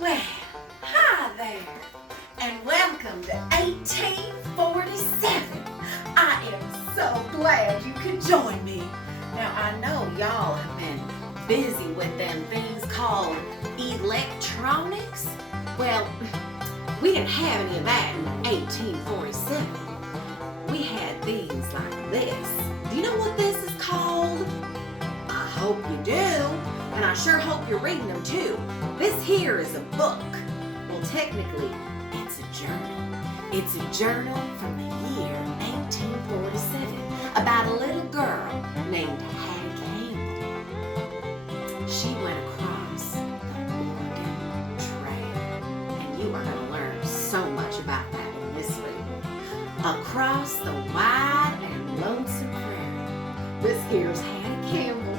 Well, hi there, and welcome to 1847. I am so glad you could join me. Now, I know y'all have been busy with them things called electronics. Well, we didn't have any of that in 1847. We had things like this. Do you know what this is called? I hope you do, and I sure hope you're reading them too. This here is a book. Well, technically, it's a journal. It's a journal from the year 1847 about a little girl named Hattie Campbell. She went across the Oregon Trail, and you are going to learn so much about that in this reading. Across the wide and lonesome prairie. This here's Hattie Campbell,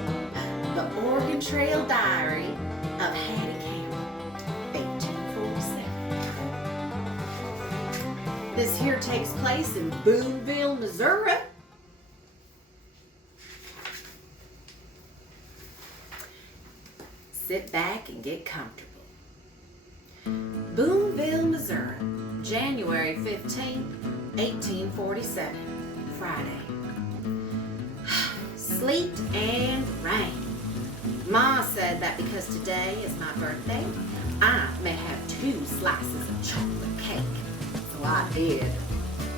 the Oregon Trail Diary of Hattie Campbell, 1847. This here takes place in Boonville, Missouri. Sit back and get comfortable. Boonville, Missouri, January 15th, 1847, Friday. Sleet and rain. Ma said that because today is my birthday, I may have 2 slices of chocolate cake. So I did.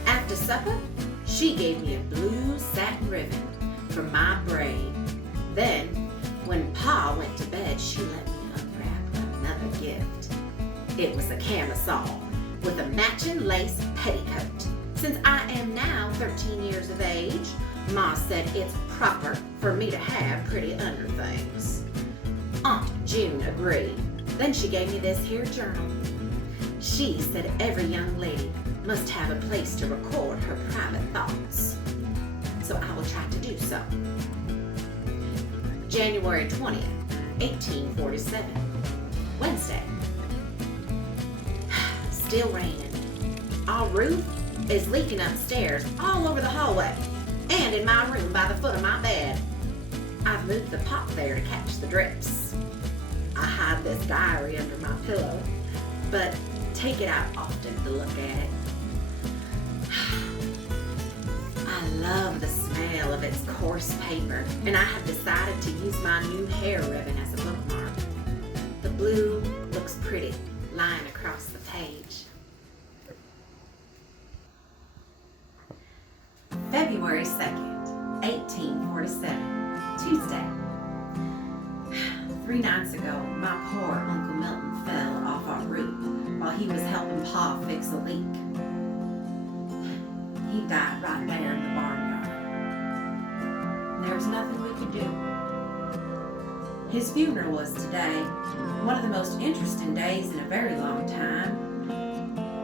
After supper, she gave me a blue satin ribbon for my braid. Then, when Pa went to bed, she let me unwrap another gift. It was a camisole with a matching lace petticoat. Since I am now 13 years of age, Ma said it's proper for me to have pretty underthings. Aunt June agreed. Then she gave me this here journal. She said every young lady must have a place to record her private thoughts. So I will try to do so. January 20th, 1847, Wednesday. Still raining. Our roof is leaking upstairs all over the hallway and in my room by the foot of my bed. I've moved the pot there to catch the drips. I hide this diary under my pillow, but take it out often to look at it. I love the smell of its coarse paper, and I have decided to use my new hair ribbon as a bookmark. The blue looks pretty lying across the page. February 2nd, 1847, Tuesday. 3 nights ago, my poor Uncle Milton fell off our roof while he was helping Pa fix a leak. He died right there in the barnyard. There was nothing we could do. His funeral was today, one of the most interesting days in a very long time.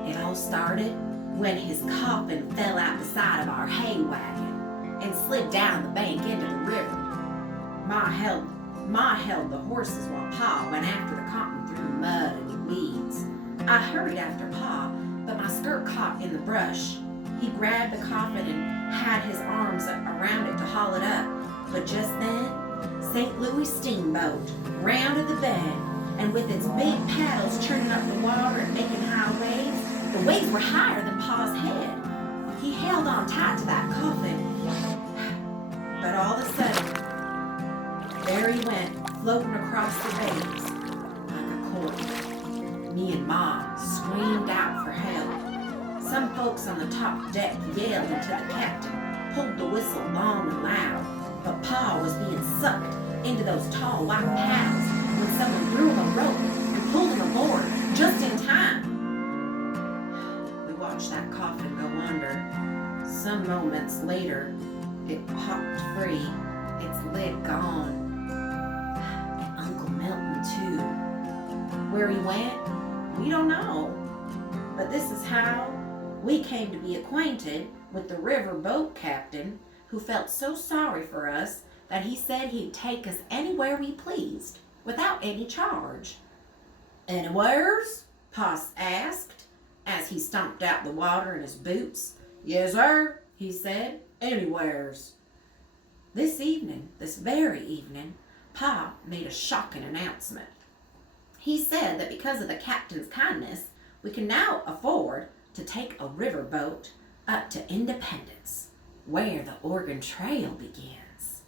It all started when his coffin fell out the side of our hay wagon and slid down the bank into the river. Ma held the horses while Pa went after the coffin through the mud and the weeds. I hurried after Pa, but my skirt caught in the brush. He grabbed the coffin and had his arms around it to haul it up. But just then, St. Louis steamboat rounded the bend, and with its big paddles churning up the water and making high waves, the waves were higher than Pa's head. He held on tight to that coffin. But all of a sudden, there he went, floating across the waves like a cork. Me and Mom screamed out for help. Some folks on the top deck yelled until the captain pulled the whistle long and loud, but Pa was being sucked into those tall white paddles when someone threw him a rope and pulled him aboard just in time. We watched that coffin go under. Some moments later, it popped free, its lid gone. And Uncle Milton, too. Where he went, we don't know. But this is how we came to be acquainted with the river boat captain who felt so sorry for us that he said he'd take us anywhere we pleased without any charge. "Anywheres?" Pa asked as he stomped out the water in his boots. "Yes, sir," he said, "anywheres." This very evening, Pa made a shocking announcement. He said that because of the captain's kindness, we can now afford to take a riverboat up to Independence, where the Oregon Trail begins.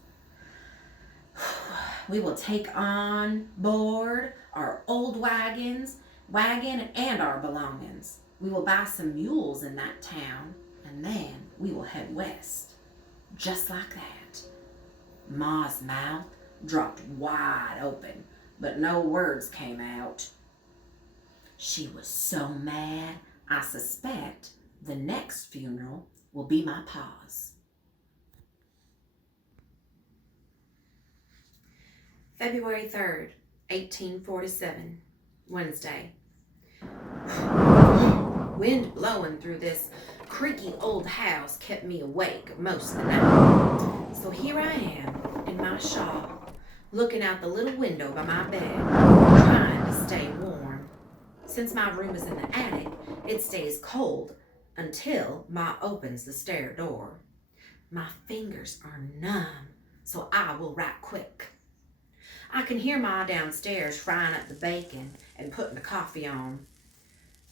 We will take on board our old wagon and our belongings. We will buy some mules in that town, and then we will head west. Just like that. Ma's mouth dropped wide open, but no words came out. She was so mad, I suspect the next funeral will be my pa's. February 3rd, 1847, Wednesday. Wind blowing through this creaky old house kept me awake most of the night. So here I am in my shawl, looking out the little window by my bed, trying to stay warm. Since my room is in the attic, it stays cold until Ma opens the stair door. My fingers are numb, so I will write quick. I can hear Ma downstairs frying up the bacon and putting the coffee on.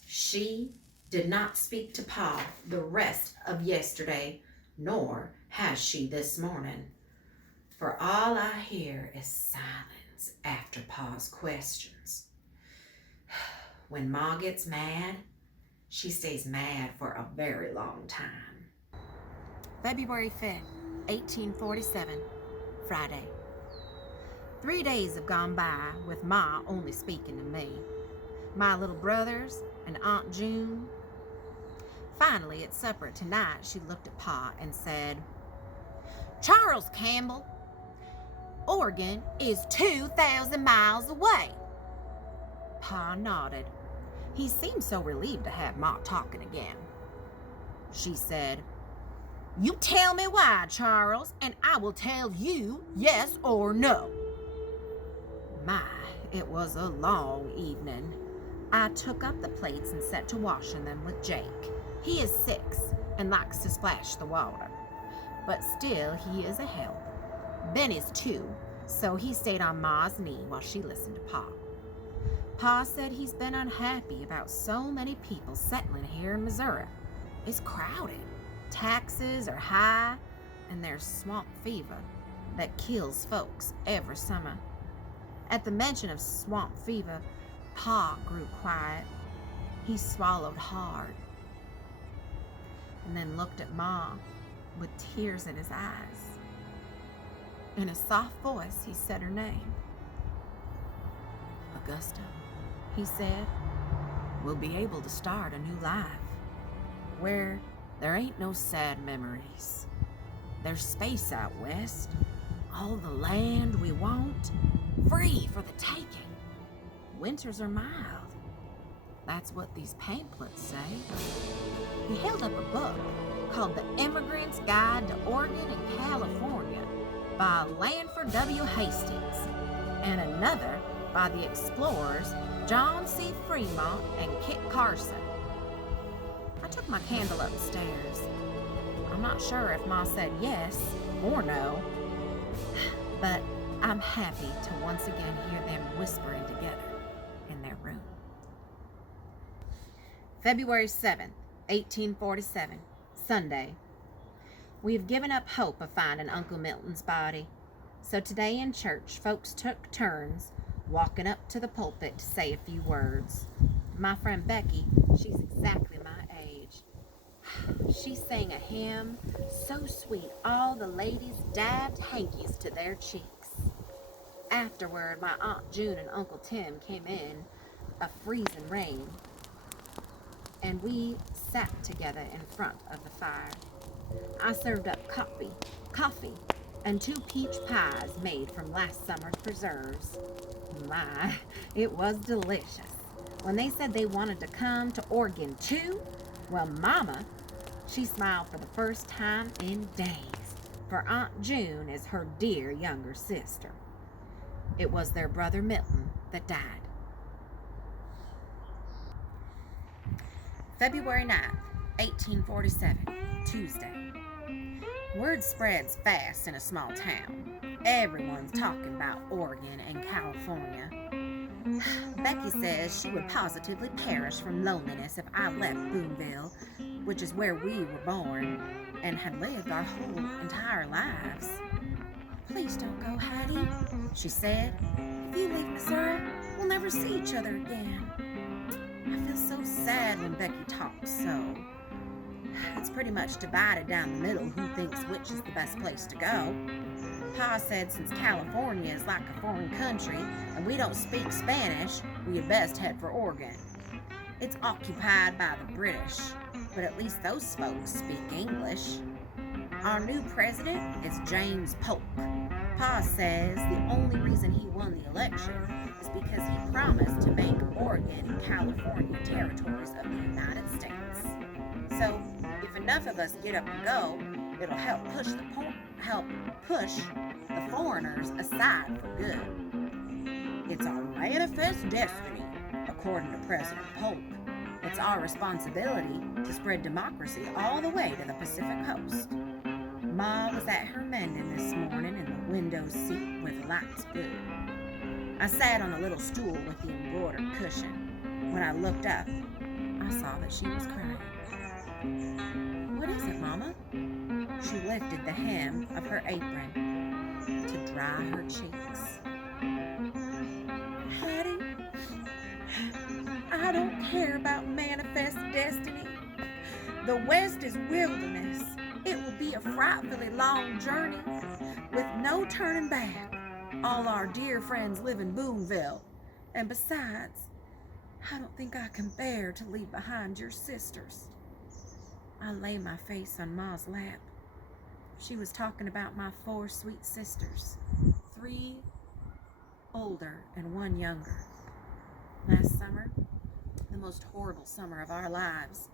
She did not speak to Pa the rest of yesterday, nor has she this morning. For all I hear is silence after Pa's questions. When Ma gets mad, she stays mad for a very long time. February 5th, 1847, Friday. 3 days have gone by with Ma only speaking to me, my little brothers, and Aunt June. Finally, at supper tonight, she looked at Pa and said, "Charles Campbell, Oregon is 2,000 miles away." Pa nodded. He seemed so relieved to have Ma talking again. She said, "You tell me why, Charles, and I will tell you yes or no." My, it was a long evening. I took up the plates and set to washing them with Jake. He is 6 and likes to splash the water, but still he is a help. Ben is 2, so he stayed on Ma's knee while she listened to Pa. Pa said he's been unhappy about so many people settling here in Missouri. It's crowded, taxes are high, and there's swamp fever that kills folks every summer. At the mention of swamp fever, Pa grew quiet. He swallowed hard and then looked at Ma with tears in his eyes. In a soft voice, he said her name. "Augusta," he said, "we'll be able to start a new life where there ain't no sad memories. There's space out west, all the land we want, free for the taking. Winters are mild. That's what these pamphlets say." He held up a book called The Immigrant's Guide to Oregon and California by Lanford W. Hastings, and another by the explorers John C. Fremont and Kit Carson. I took my candle upstairs. I'm not sure if Ma said yes or no, but I'm happy to once again hear them whispering together in their room. February 7th, 1847, Sunday. We have given up hope of finding Uncle Milton's body, so today in church folks took turns walking up to the pulpit to say a few words. My friend Becky, she's exactly my age. She sang a hymn so sweet all the ladies dabbed hankies to their cheeks. Afterward, my Aunt June and Uncle Tim came in a freezing rain, and we sat together in front of the fire. I served up coffee, and 2 peach pies made from last summer's preserves. My, it was delicious. When they said they wanted to come to Oregon too, well, Mama, she smiled for the first time in days, for Aunt June is her dear younger sister. It was their brother Milton that died. February 9th, 1847, Tuesday. Word spreads fast in a small town. Everyone's talking about Oregon and California. Becky says she would positively perish from loneliness if I left Boonville, which is where we were born and had lived our whole entire lives. Please don't go, Hattie, she said. If you leave Missouri, we'll never see each other again. I feel so sad when Becky talks so. It's pretty much divided down the middle who thinks which is the best place to go. Pa said since California is like a foreign country and we don't speak Spanish, we had best head for Oregon. It's occupied by the British, but at least those folks speak English. Our new president is James Polk. Pa says the only reason he won the election is because he promised to make Oregon and California territories of the United States. So, if enough of us get up and go, it'll help push the foreigners aside for good. It's our manifest destiny, according to President Polk. It's our responsibility to spread democracy all the way to the Pacific coast. Ma was at her mending this morning in the window seat where the light's good. I sat on a little stool with the embroidered cushion. When I looked up, I saw that she was crying. What is it, Mama? She lifted the hem of her apron to dry her cheeks. Hattie, I don't care about manifest destiny. The West is wilderness. It will be a frightfully long journey with no turning back. All our dear friends live in Boonville. And besides, I don't think I can bear to leave behind your sisters. I lay my face on Ma's lap. She was talking about my 4 sweet sisters, 3 older and 1 younger. Last summer, the most horrible summer of our lives,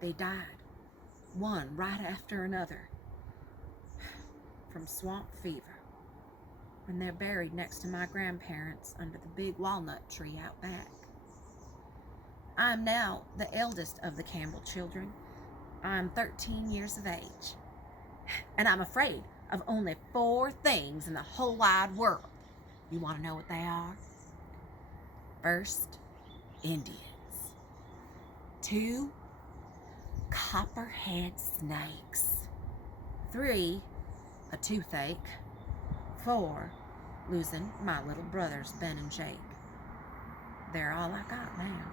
they died, one right after another, from swamp fever, and they're buried next to my grandparents under the big walnut tree out back. I'm now the eldest of the Campbell children. I'm 13 years of age, and I'm afraid of only 4 things in the whole wide world. You want to know what they are? First, Indians. 2, copperhead snakes. 3, a toothache. 4, losing my little brothers Ben and Jake. They're all I got now.